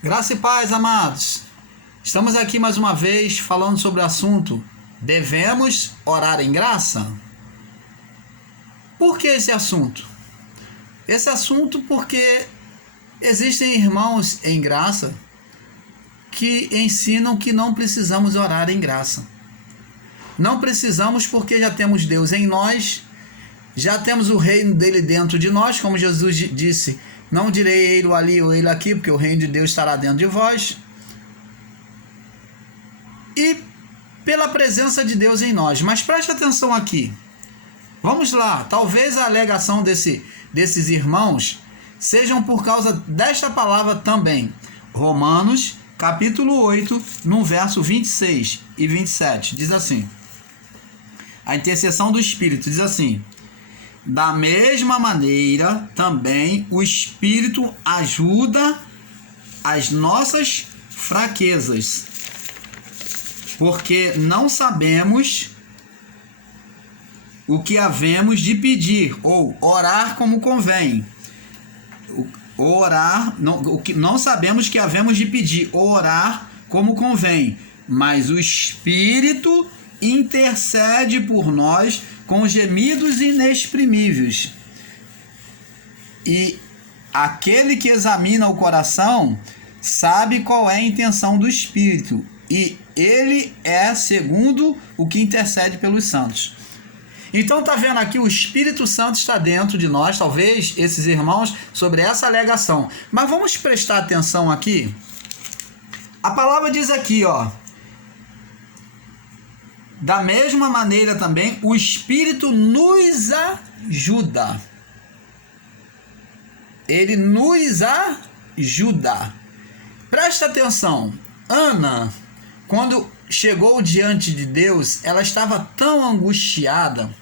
Graça e paz, amados. Estamos aqui mais uma vez falando sobre o assunto: devemos orar em graça? Por que esse assunto? Esse assunto porque existem irmãos em graça que ensinam que não precisamos orar em graça. Não precisamos porque já temos Deus em nós, já temos o reino dele dentro de nós, como Jesus disse: não direi ele ali ou ele aqui, porque o reino de Deus estará dentro de vós. E pela presença de Deus em nós. Mas preste atenção aqui. Vamos lá. Talvez a alegação desses irmãos sejam por causa desta palavra também. Romanos, capítulo 8, no verso 26 e 27. Diz assim. A intercessão do Espírito diz assim: da mesma maneira, também o Espírito ajuda as nossas fraquezas, porque não sabemos o que havemos de pedir, ou orar como convém. Não sabemos o que havemos de pedir, ou orar como convém, mas o Espírito intercede por nós com gemidos inexprimíveis. E aquele que examina o coração sabe qual é a intenção do Espírito, e ele é segundo o que intercede pelos santos. Então tá vendo aqui, o Espírito Santo está dentro de nós, talvez esses irmãos, sobre essa alegação. Mas vamos prestar atenção aqui. A palavra diz aqui, ó: da mesma maneira também o Espírito nos ajuda. Ele nos ajuda. Presta atenção. Ana, quando chegou diante de Deus, ela estava tão angustiada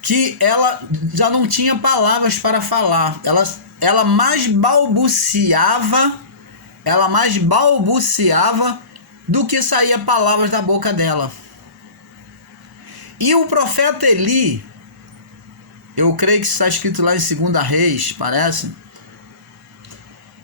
que ela já não tinha palavras para falar. Ela mais balbuciava do que saía palavras da boca dela. E o profeta Eli, eu creio que está escrito lá em 2 Reis, parece.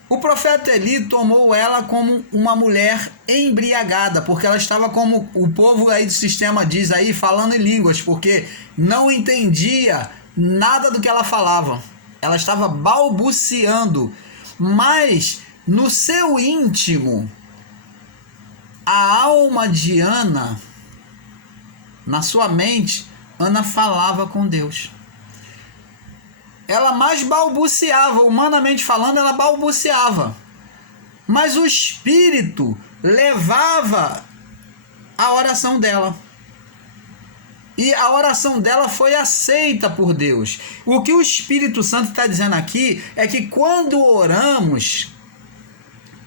O profeta Eli tomou ela como uma mulher embriagada, porque ela estava, como o povo aí do sistema diz aí, falando em línguas, porque não entendia nada do que ela falava. Ela estava balbuciando, mas no seu íntimo, a alma de Ana, na sua mente, Ana falava com Deus. Ela mais balbuciava, humanamente falando, ela balbuciava. Mas o Espírito levava a oração dela. E a oração dela foi aceita por Deus. O que o Espírito Santo está dizendo aqui é que quando oramos,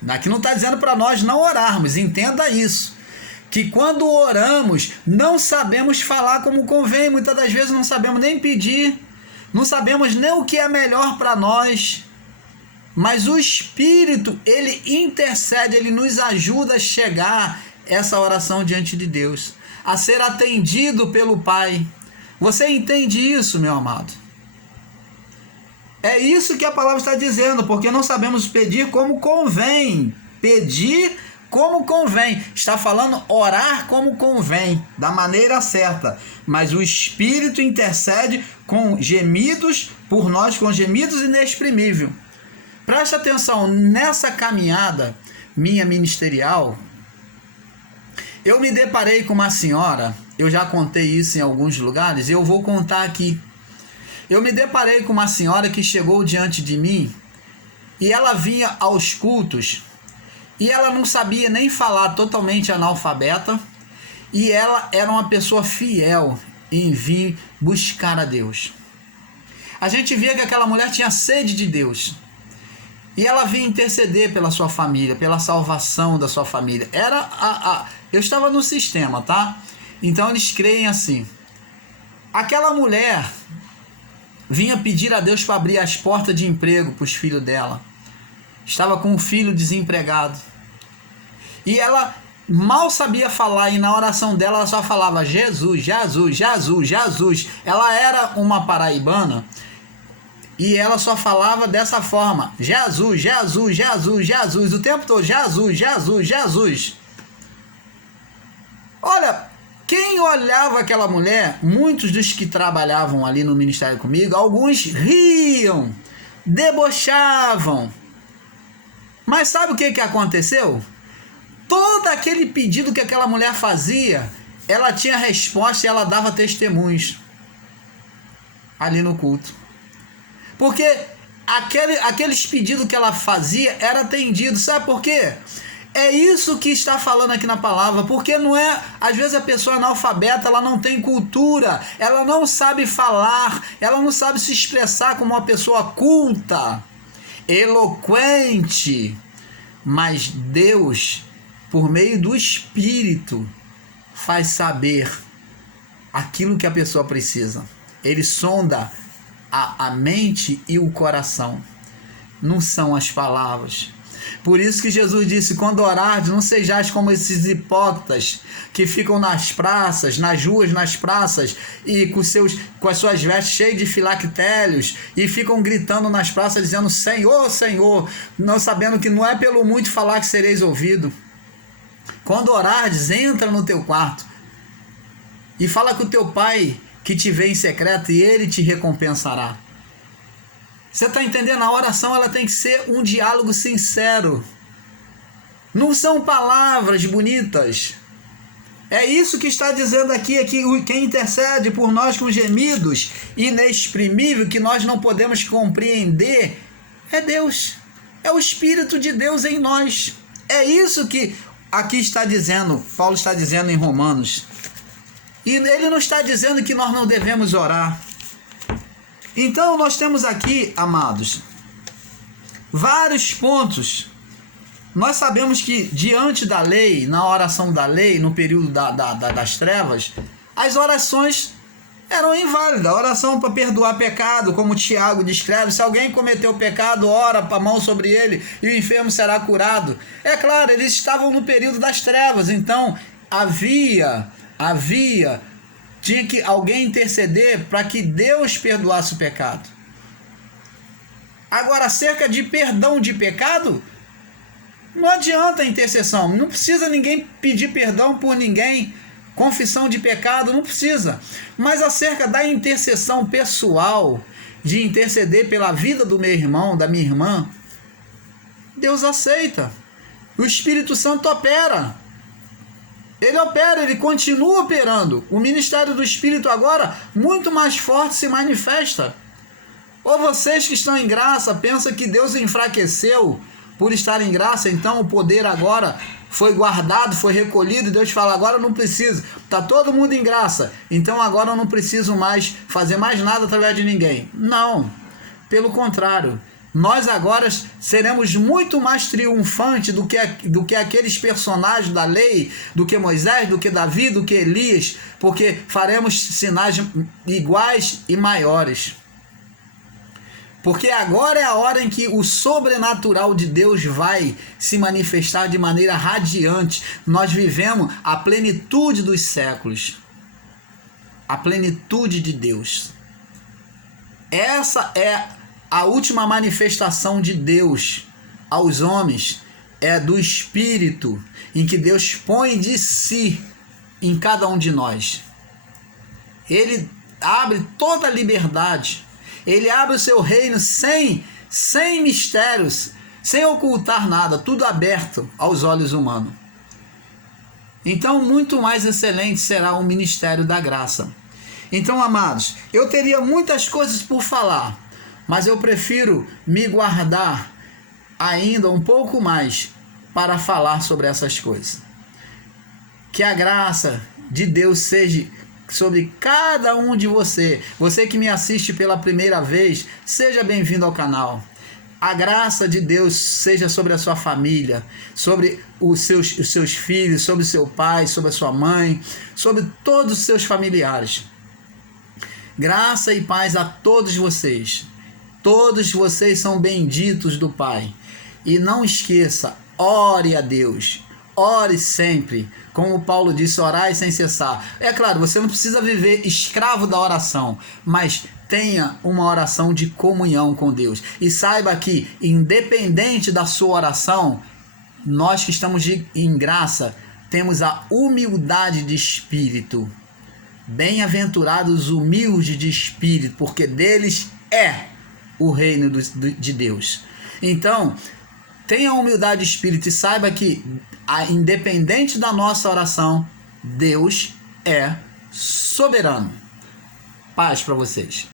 aqui não está dizendo para nós não orarmos, entenda isso. Que quando oramos, não sabemos falar como convém, muitas das vezes não sabemos nem pedir, não sabemos nem o que é melhor para nós, mas o Espírito, ele intercede, ele nos ajuda a chegar essa oração diante de Deus, a ser atendido pelo Pai. Você entende isso, meu amado? É isso que a palavra está dizendo, porque não sabemos pedir como convém. Pedir como convém. Está falando orar como convém, da maneira certa. Mas o Espírito intercede com gemidos por nós, com gemidos inexprimíveis. Presta atenção, nessa caminhada minha ministerial, eu me deparei com uma senhora, eu já contei isso em alguns lugares, e eu vou contar aqui. Eu me deparei com uma senhora que chegou diante de mim e ela vinha aos cultos e ela não sabia nem falar, totalmente analfabeta, e ela era uma pessoa fiel em vir buscar a Deus. A gente via que aquela mulher tinha sede de Deus e ela vinha interceder pela sua família, pela salvação da sua família. Eu estava no sistema, tá? Então eles creem assim. Aquela mulher vinha pedir a Deus para abrir as portas de emprego para os filhos dela. Estava com um filho desempregado. E ela mal sabia falar, e na oração dela ela só falava Jesus, Jesus, Jesus, Jesus. Ela era uma paraibana E ela só falava dessa forma: Jesus, Jesus, Jesus, Jesus, o tempo todo, Jesus, Jesus, Jesus. Olha, quem olhava aquela mulher, muitos dos que trabalhavam ali no ministério comigo, alguns riam, debochavam. Mas sabe o que aconteceu? Todo aquele pedido que aquela mulher fazia, ela tinha resposta e ela dava testemunhos ali no culto. Porque aqueles pedidos que ela fazia era atendido. Sabe por quê? É isso que está falando aqui na palavra. Porque não é... Às vezes a pessoa é analfabeta, ela não tem cultura, ela não sabe falar, ela não sabe se expressar como uma pessoa culta, eloquente. Mas Deus, por meio do Espírito, faz saber aquilo que a pessoa precisa. Ele sonda a mente e o coração, não são as palavras. Por isso que Jesus disse: quando orardes, não sejais como esses hipócritas que ficam nas praças, nas ruas, nas praças, e com as suas vestes cheias de filactérios, e ficam gritando nas praças, dizendo: Senhor, Senhor, não sabendo que não é pelo muito falar que sereis ouvido. Quando orardes, entra no teu quarto e fala com o teu pai que te vê em secreto, e ele te recompensará. Você está entendendo? A oração, ela tem que ser um diálogo sincero. Não são palavras bonitas. É isso que está dizendo aqui, quem intercede por nós com gemidos inexprimíveis, que nós não podemos compreender, é Deus. É o Espírito de Deus em nós. É isso que aqui está dizendo, Paulo está dizendo em Romanos. E ele não está dizendo que nós não devemos orar. Então nós temos aqui, amados, vários pontos. Nós sabemos que diante da lei, na oração da lei, no período das trevas, as orações eram inválidas. A oração para perdoar pecado, como Tiago descreve: se alguém cometeu pecado, ora para a mão sobre ele e o enfermo será curado. É claro, eles estavam no período das trevas, então tinha que alguém interceder para que Deus perdoasse o pecado. Agora, acerca de perdão de pecado, não adianta a intercessão, não precisa ninguém pedir perdão por ninguém, confissão de pecado, não precisa. Mas acerca da intercessão pessoal, de interceder pela vida do meu irmão, da minha irmã, Deus aceita. O Espírito Santo opera. Ele opera, ele continua operando. O ministério do Espírito agora, muito mais forte, se manifesta. Ou vocês que estão em graça pensam que Deus enfraqueceu por estar em graça, então o poder agora foi guardado, foi recolhido, e Deus fala: agora eu não preciso, está todo mundo em graça, então agora eu não preciso mais fazer mais nada através de ninguém. Não, pelo contrário. Nós agora seremos muito mais triunfantes do que aqueles personagens da lei, do que Moisés, do que Davi, do que Elias, porque faremos sinais iguais e maiores. Porque agora é a hora em que o sobrenatural de Deus vai se manifestar de maneira radiante. Nós vivemos a plenitude dos séculos, a plenitude de Deus. Essa é a última manifestação de Deus aos homens, é do Espírito, em que Deus põe de si em cada um de nós. Ele abre toda a liberdade, ele abre o seu reino sem mistérios, sem ocultar nada, tudo aberto aos olhos humanos. Então, muito mais excelente será o ministério da graça. Então, amados, eu teria muitas coisas por falar, mas eu prefiro me guardar ainda um pouco mais para falar sobre essas coisas. Que a graça de Deus seja sobre cada um de vocês. Você que me assiste pela primeira vez, seja bem-vindo ao canal. A graça de Deus seja sobre a sua família, sobre os seus filhos, sobre o seu pai, sobre a sua mãe, sobre todos os seus familiares. Graça e paz a todos vocês. Todos vocês são benditos do Pai. E não esqueça, ore a Deus. Ore sempre. Como Paulo disse, orai sem cessar. É claro, você não precisa viver escravo da oração, mas tenha uma oração de comunhão com Deus. E saiba que, independente da sua oração, nós que estamos em graça, temos a humildade de espírito. Bem-aventurados humildes de espírito, porque deles é o reino de Deus. Então, tenha humildade de espírito e saiba que, independente da nossa oração, Deus é soberano. Paz para vocês.